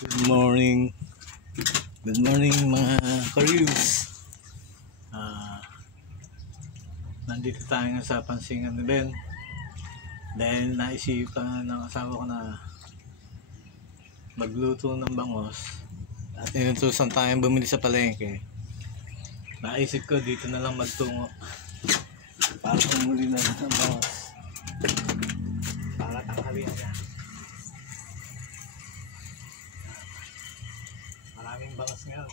Good morning. Good morning mga ka-reels. Nandito tayo sa Pansingan ni Ben. Dahil naisipan ng asawa ko na magluto ng bangos. At inutusan tayong bumili sa palengke. Naisip ko dito na lang magtungo. Para pumuli na ng bangos. Para tanghalian niya. Maraming bangos ngayon.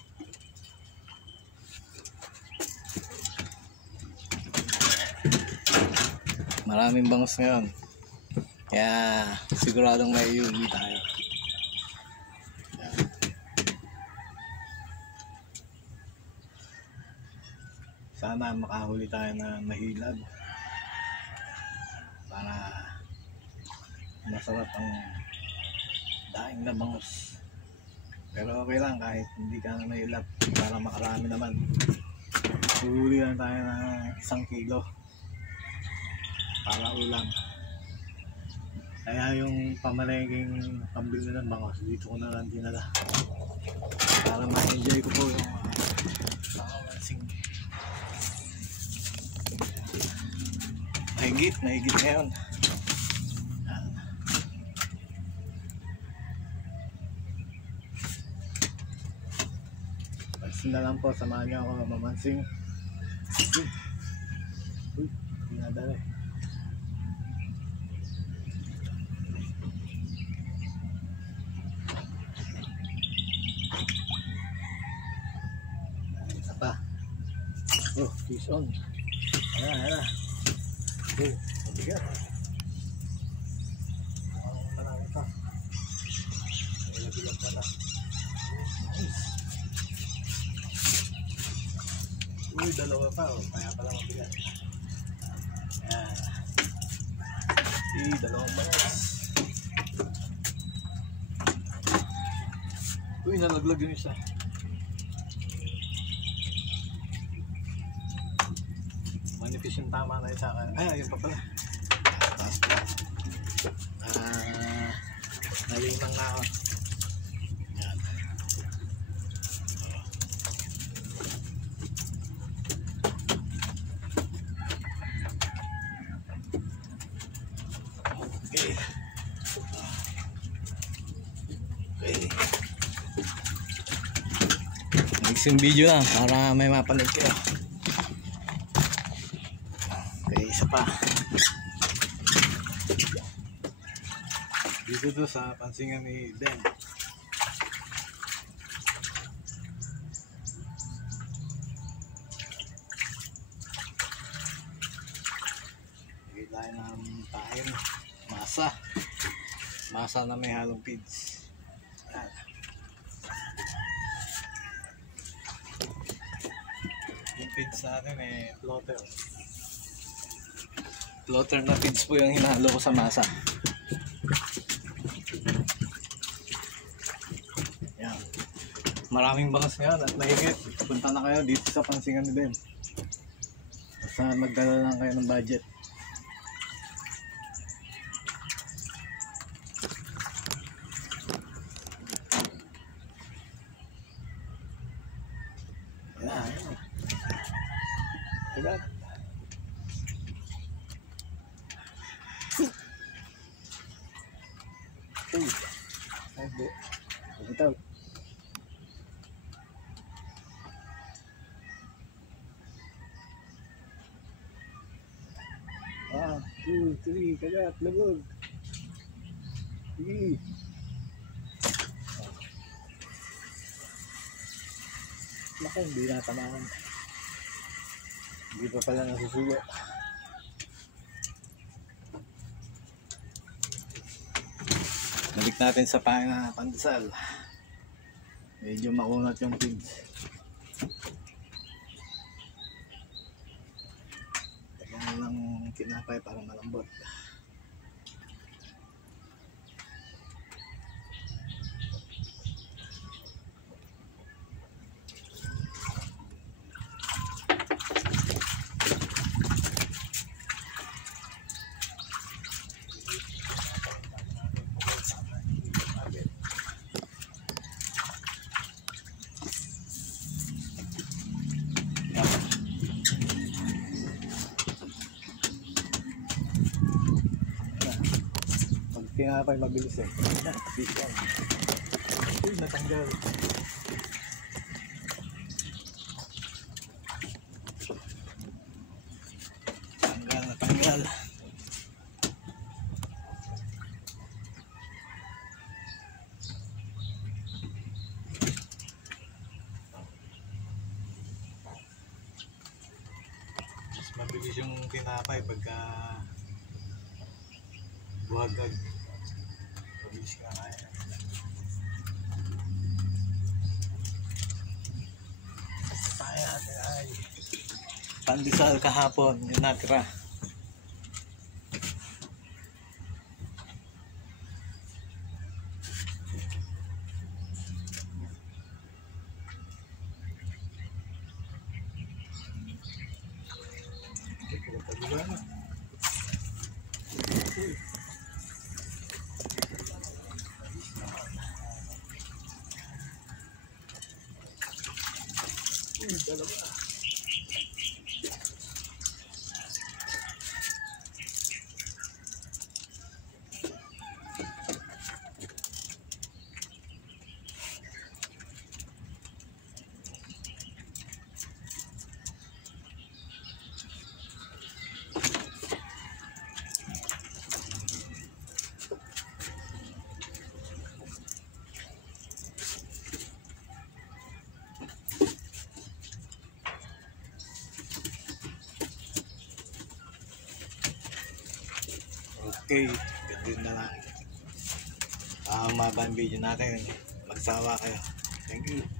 Maraming bangos ngayon. Kaya siguradong may iuwi tayo. Sana makahuli tayo na mahilag. Para masarap ang daing na bangos. Pero okay lang kahit hindi ka na mahilap para makarami naman. Huli lang tayo ng 1 kilo para ulam. Kaya yung pamalengking pambili ng bangos dito ko na lang dinala para ma-enjoy ko po yung pangamansing. Mahigit ngayon. Pansin na lang po, samahan niyo ako mamansing. Dinadala eh. Isa pa. Oh, fish on. Ayan. Oh, mabigat. Marami pa. Mabigat pala. Nice. Uy, dalawa pa. Oh. Kaya pala mabigat. Ayan. Dalawang bangos. Uy, nalaglag yung isa. Manipis yung tama na isa. Ay, ayun pa pala. Nalimang na ako. Yan. Okay. Mixing video lang para may mapanood kayo. Isa pa dito to sa Pansingan ni Ben. Bigay tayo ng tahin masa na may halong feeds. Yung feeds natin floater na feeds po yung hinahalo ko sa masa. Yan. Maraming bangas ngayon at mahigit. Punta na kayo dito sa Pansingan ni Ben. Basta magdala lang kayo ng budget. Yan. Diba? Bitaw. 1, 2, 3, kagat, labog. Sige. Laki, hindi natamahan. Hindi pa pala nasusulo. Balik natin sa pandesal. Medyo makunat yung feeds. Tagaan lang kinapay para malambot. tinapay mabilis eh. Yan. Uy, natanggal. Natanggal. Mas mabilis yung tinapay pagka buhagag. Mabilis ka kaya. Kaya natin ay pandesal kahapon yung natira. Dalawa. Okay, ganun na lang. Mahaba ang video natin. Magsawa kayo. Thank you.